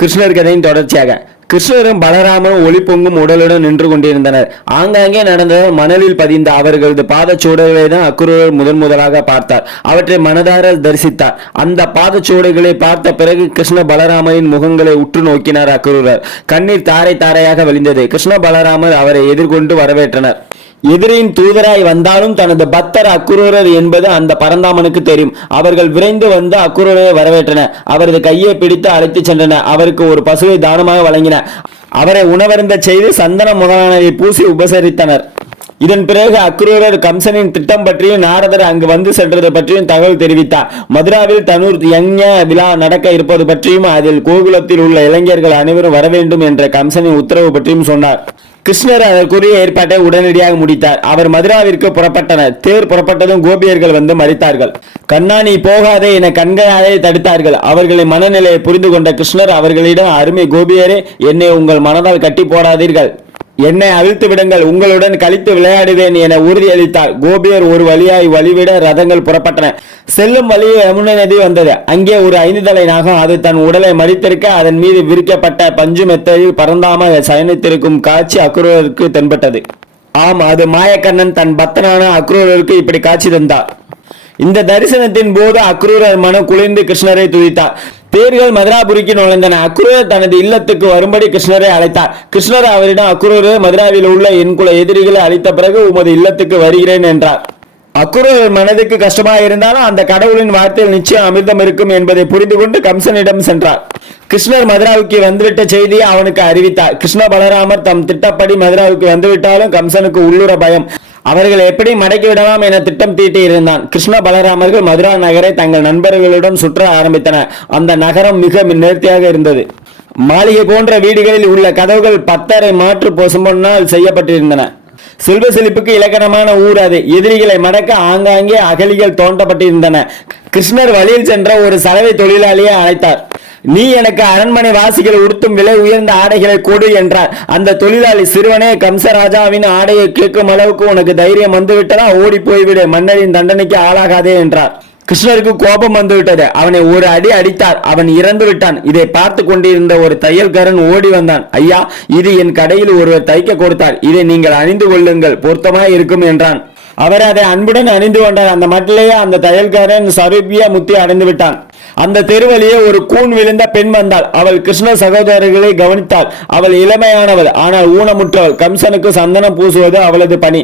கிருஷ்ணர் கதையின் தொடர்ச்சியாக. கிருஷ்ணரும் பலராமரும் ஒளி பொங்கும் உடலுடன் நின்று கொண்டிருந்தனர். ஆங்காங்கே நடந்த மணலில் பதிந்த அவர்களது பாதச்சூடர்களை தான் அக்குரூரர் முதன் முதலாக பார்த்தார். அவற்றை மனதார தரிசித்தார். அந்த பாதச்சுவடுகளை பார்த்த பிறகு கிருஷ்ண பலராமரின் முகங்களை உற்று நோக்கினார் அக்குரூரர் கண்ணீர் தாரை தாரையாக வழிந்தது. கிருஷ்ண பலராமர் அவரை எதிர்கொண்டு வரவேற்றனர். எதிரியின் தூதராய் வந்தாலும் தனது பக்தர் அக்குரூரர் என்பது அந்த பரந்தாமனுக்கு தெரியும். அவர்கள் விரைந்து வந்து அக்குரூரரை வரவேற்றனர். அவரது கையை பிடித்து அழைத்துச் சென்றனர். அவருக்கு ஒரு பசுவை தானமாக வழங்கின அவரை உணவருந்த செய்து சந்தன முதலானதை பூசி உபசரித்தனர். இதன் பிறகு அக்ரூரர் கம்சனின் திட்டம் பற்றியும் நாரதர் அங்கு வந்து சென்றது பற்றியும் தகவல் தெரிவித்தார். மதுராவில் தனூர் யஞ்ஞ விழா நடக்க இருப்பது பற்றியும் அதில் கோகுலத்தில் உள்ள இளைஞர்கள் அனைவரும் வர வேண்டும் என்ற கம்சனின் உத்தரவு பற்றியும் சொன்னார். கிருஷ்ணர் அதற்குரிய ஏற்பாட்டை உடனடியாக முடித்தார். அவர் மதுராவிற்கு புறப்பட்டனர். தேர் புறப்பட்டதும் கோபியர்கள் வந்து மறித்தார்கள். கண்ணா நீ போகாதே என கண்களாலே தடுத்தார்கள். அவர்களின் மனநிலையை புரிந்து கொண்ட கிருஷ்ணர் அவர்களிடம் அருமை கோபியரே என்னை உங்கள் மனதால் கட்டி போடாதீர்கள். என்னை அவிழ்த்து விடுங்கள் உங்களுடன் கழித்து விளையாடுவேன் என உறுதியளித்தார். கோபியர் ஒரு வழியாய் வழிவிட ரதங்கள் புறப்பட்டன. செல்லும் வழியில் யமுனை நதி வந்தது. அங்கே ஒரு ஐந்து தலை நாகம் அது தன் உடலை மறித்திருக்க அதன் மீது விரிக்கப்பட்ட பஞ்சு மெத்தையில் பரந்தாம சயனித்திருக்கும் காட்சி அக்ரூரருக்கு தென்பட்டது. ஆம் அது மாயக்கண்ணன் தன் பக்தனான அக்ரூரருக்கு இப்படி காட்சி தந்தார். இந்த தரிசனத்தின் போது அக்ரூரர் மனம் குளிர்ந்து கிருஷ்ணரை துதித்தார். தேர்கள் மதுராபுரிக்கு நுழைந்தன. அக்ரூரர் தனது இல்லத்துக்கு வரும்படி கிருஷ்ணரை அழைத்தார். கிருஷ்ணர் அவரிடம் அக்ரூரர் மதுராவில் உள்ள என் குல எதிரிகளை அழித்த பிறகு உமது இல்லத்துக்கு வருகிறேன் என்றார். அக்குரூரர் மனதுக்கு கஷ்டமாக இருந்தாலும் அந்த கடவுளின் வார்த்தையில் நிச்சயம் அமிர்தம் இருக்கும் என்பதை புரிந்து கொண்டு கம்சனிடம் சென்றார். கிருஷ்ணர் மதுராவுக்கு வந்துவிட்ட செய்தியை அவனுக்கு அறிவித்தார். கிருஷ்ண பலராமர் தம் திட்டப்படி மதுராவுக்கு வந்துவிட்டாலும் கம்சனுக்கு உள்ளுர பயம். அவர்கள் எப்படி மடக்கி விடலாம் என திட்டம் தீட்டி இருந்தான் கிருஷ்ண பலராமர்கள் மதுரா நகரை தங்கள் நண்பர்களுடன் சுற்ற ஆரம்பித்தனர். அந்த நகரம் மிக நேர்த்தியாக இருந்தது. மாளிகை போன்ற வீடுகளில் உள்ள கதவுகள் பத்தரை மாற்று பொசும்பொன்னால் செய்யப்பட்டிருந்தன. செல்வ செழிப்புக்கு இலக்கணமான ஊர் அது. எதிரிகளை மடக்க ஆங்காங்கே அகலிகள் தோண்டப்பட்டிருந்தன. கிருஷ்ணர் வழியில் சென்ற ஒரு சலவை தொழிலாளியை அழைத்தார். நீ எனக்கு அரண்மனை வாசிகள் உடுத்தும் விலை உயர்ந்த ஆடைகளை கொடு என்றார். அந்த தொழிலாளி சிறுவனே கம்சராஜாவின் ஆடையை கேட்கும் அளவுக்கு உனக்கு தைரியம் வந்துவிட்டதா? ஓடி போய்விடு மன்னரின் தண்டனைக்கு ஆளாகாதே என்றார். கிருஷ்ணருக்கு கோபம் வந்துவிட்டது. அவனை ஒரு அடி அடித்தார். அவன் இறந்து விட்டான். இதை பார்த்து கொண்டிருந்த ஒரு தையல்காரன் ஓடி வந்தான். ஐயா இது என் கடையில் ஒருவர் தைக்க கொடுத்தார். இதை நீங்கள் அணிந்து கொள்ளுங்கள். பொருத்தமாய் இருக்கும் என்றான். அவர் அதை அன்புடன் அணிந்து கொண்டார். அந்த மட்டிலேயே அந்த தையல்காரன் சருப்பிய முத்தி அடைந்து விட்டான். அந்த தெருவழியே ஒரு கூன் விழுந்த பெண் வந்தாள். அவள் கிருஷ்ண சகோதரர்களை கவனித்தாள். அவள் இளமையானவள் ஆனால் ஊனமுற்றவள். கம்சனுக்கு சந்தனம் பூசுவது அவளது பணி.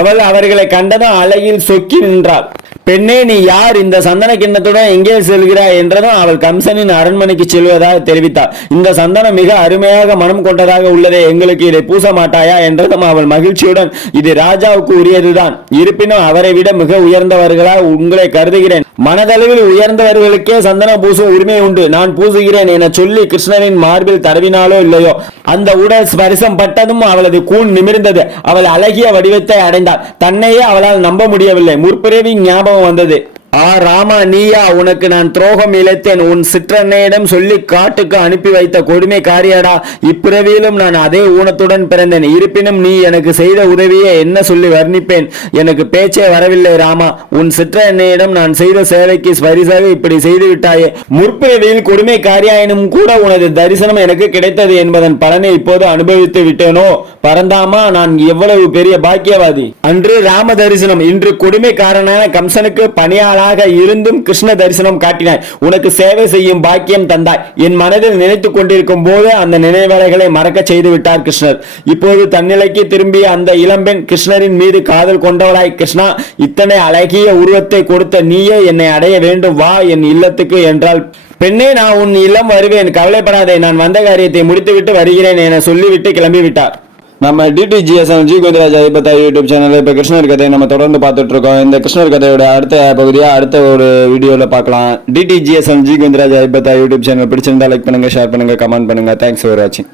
அவள் அவர்களை கண்டதும் அழகில் சொக்கி நின்றாள். பெண்ணே நீ யார்? இந்த சந்தன கிண்ணத்துடன் எங்கே செல்கிறாய் என்றதும் அவள் கம்சனின் அரண்மனைக்கு செல்வதாக தெரிவித்தாள். இந்த சந்தனம் மிக அருமையாக மனம் கொண்டதாக உள்ளதே எங்களுக்கு இதை பூச மாட்டாயா என்றதும் அவள் மகிழ்ச்சியுடன் இது ராஜாவுக்கு உரியதுதான். இருப்பினும் அவரை விட மிக உயர்ந்தவர்களா உங்களை கருதுகிறேன். மனதளவில் உயர்ந்தவர்களுக்கே சந்தன பூசும் உரிமை உண்டு. நான் பூசுகிறேன் என சொல்லி கிருஷ்ணனின் மார்பில் தடவினாலோ இல்லையோ அந்த உடல் ஸ்பரிசம் பட்டதும் அவளது கூண் நிமிர்ந்தது. அவள் அழகிய வடிவத்தை அடைந்தாள். தன்னையே அவளால் நம்ப முடியவில்லை. முற்பிறவி ஞாபகம் வந்தது. ஆ ராமா நீயா உனக்கு நான் துரோகம் இழைத்தேன். உன் சிற்றன்னையிடம் சொல்லி காட்டுக்கு அனுப்பி வைத்த கொடுமை காரியாடா. இப்பிறவியிலும் நான் அதே ஊனத்துடன் பிறந்தேன். இருப்பினும் நீ எனக்கு செய்த உதவியை என்ன சொல்லி வர்ணிப்பேன்? எனக்கு பேச்சே வரவில்லை ராமா. உன் சிற்றன்னையிடம் நான் செய்த சேவைக்கு பரிசாக இப்படி செய்து விட்டாயே முற்பிறவியில் கொடுமை காரியாயினும் கூட உனது தரிசனம் எனக்கு கிடைத்தது என்பதன் பலனை இப்போது அனுபவித்து விட்டேனோ? பரந்தாமா நான் எவ்வளவு பெரிய பாக்கியவாதி. அன்று ராம தரிசனம் இன்று கொடுமைக்காரனான கம்சனுக்கு பணியாளாக இருந்தும் கிருஷ்ண தரிசனம் காட்டினாய். உனக்கு சேவை செய்யும் பாக்கியம் தந்தாய். என் மனதில் நினைத்துக் கொண்டிருக்கும் போது அந்த நினைவலைகளை மறக்க செய்து விட்டார் கிருஷ்ணர். இப்போது தன்னிலைக்கு திரும்பிய அந்த இளம்பெண் கிருஷ்ணரின் மீது காதல் கொண்டவளாய் கிருஷ்ணா இத்தனை அழகிய உருவத்தை கொடுத்த நீயே என்னை அடைய வேண்டும் வா என் இல்லத்துக்கு என்றால் பெண்ணே நான் உன் இல்லம் வருவேன். கவலைப்படாதே. நான் வந்த காரியத்தை முடித்துவிட்டு வருகிறேன் என சொல்லிவிட்டு கிளம்பிவிட்டார். நம்ம டிடிஜிஎஸ்எல் ஜி கோவிந்தராஜ் ஐபத்தா யூடியூப் சேனல் இப்போ கிருஷ்ணர் கதையை நம்ம தொடர்ந்து பார்த்துட்டு இருக்கோம் இந்த கிருஷ்ணர் கதையோட அடுத்த பகுதியாக அடுத்த ஒரு வீடியோவில் பார்க்கலாம். டிடிஜிஎஸ்எல் ஜி கோவிந்தராஜ் ஐபத்தா யூடியூப் சேனல் பிடிச்சிருந்தா லைக் பண்ணுங்க ஷேர் பண்ணுங்க கமெண்ட் பண்ணுங்க. தேங்க்ஸ் ஃபார் வாட்சிங்